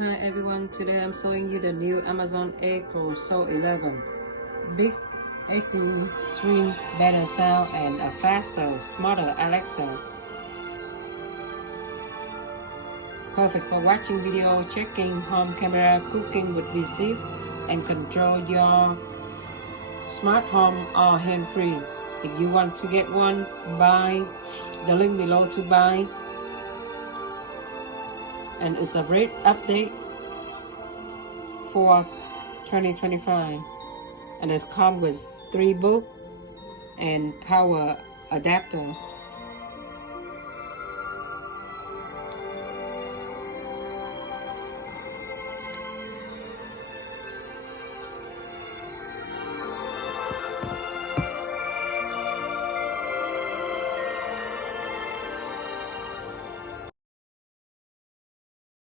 Hi everyone, today I'm showing you the new Amazon Echo Show 11. Big, HD screen, better sound and a faster, smarter Alexa. Perfect for watching video, checking home camera, cooking with VC, and control your smart home or hand-free. If you want to get one, buy the link below to buy. And it's a great update for 2025, and it's come with 3 books and power adapter.